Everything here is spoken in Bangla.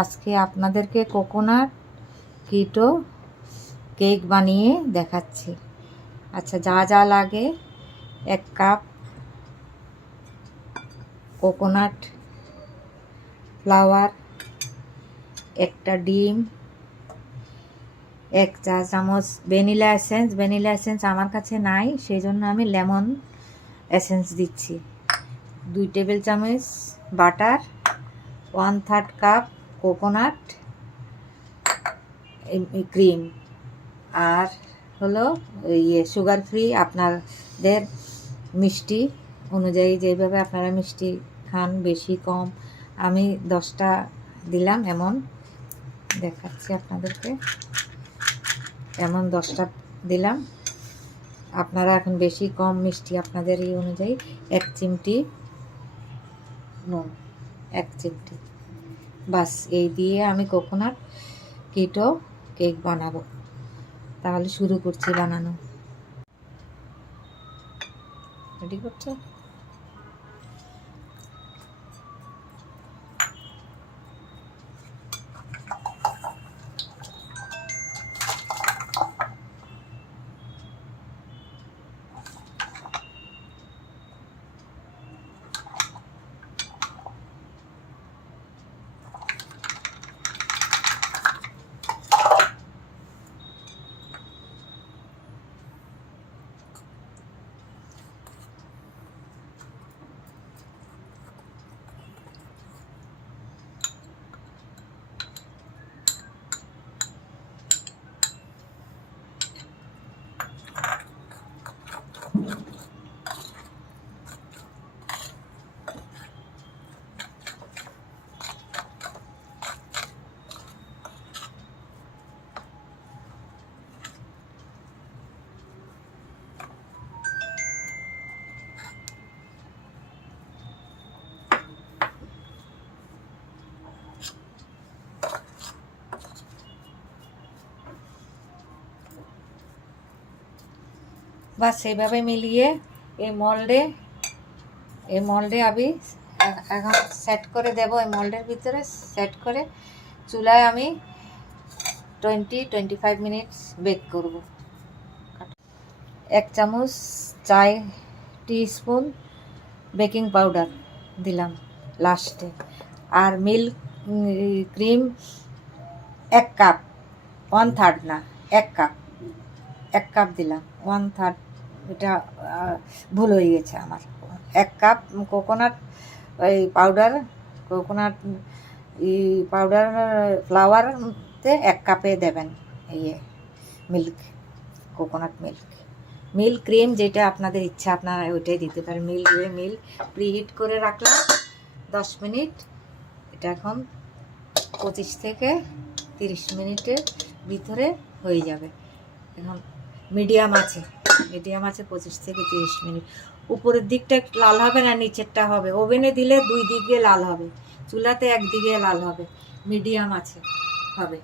আজকে আপনাদেরকে কোকোনাট কিটো কেক বানিয়ে দেখাচ্ছি। আচ্ছা, যা যা লাগে: 1 কাপ কোকোনাট ফ্লাওয়ার, একটা ডিম, 1 চা চামচ ভ্যানিলা এসেন্স আমার কাছে নাই, সেই জন্য আমি লেমন এসেন্স দিচ্ছি। 2 টেবিল চামচ বাটার, 1/3 কাপ কোকোনাট ক্রিম, আর হলো সুগার ফ্রি, আপনাদের মিষ্টি অনুযায়ী যেভাবে আপনারা মিষ্টি খান, বেশি কম। আমি 10টা দিলাম, এমন দেখাচ্ছি আপনাদেরকে, এমন 10টা দিলাম। আপনারা এখন বেশি কম মিষ্টি আপনাদের এই অনুযায়ী। 1 চিমটি নুন, 1 চিমটি, বাস। এই দিয়ে আমি কোকোনাট কিটো কেক বানাবো। তাহলে শুরু করছি বানানো। রেডি করছো? বাস সেইভাবে মিলিয়ে এই মোল্ডে আমি এখন সেট করে দেব। এই মোল্ডের ভিতরে সেট করে চুলায় আমি 20-25 মিনিটস বেক করব। 1 চামচ টিস্পুন বেকিং পাউডার দিলাম লাস্টে, আর মিল্ক ক্রিম 1 কাপ, 1/3 না, 1 কাপ দিলাম, 1/3, এটা ভুল হয়ে গেছে আমার। 1 কাপ কোকোনাট পাউডার ফ্লাওয়ারতে 1 কাপে দেবেন মিল্ক, কোকোনাট মিল্ক ক্রিম, যেটা আপনাদের ইচ্ছা আপনারা ওইটাই দিতে পারেন। মিল্ক প্রিহিট করে রাখলাম 10 মিনিট। এটা এখন 25 থেকে 30 মিনিটের ভিতরে হয়ে যাবে। এখন মিডিয়াম আছে 25 থেকে 30 মিনিট। উপরের দিকটা লাল হবে না, নিচেরটা হবে। ওভেনে দিলে 2 দিকে লাল হবে, চুলাতে 1 দিকে লাল হবে। মিডিয়াম আছে হবে।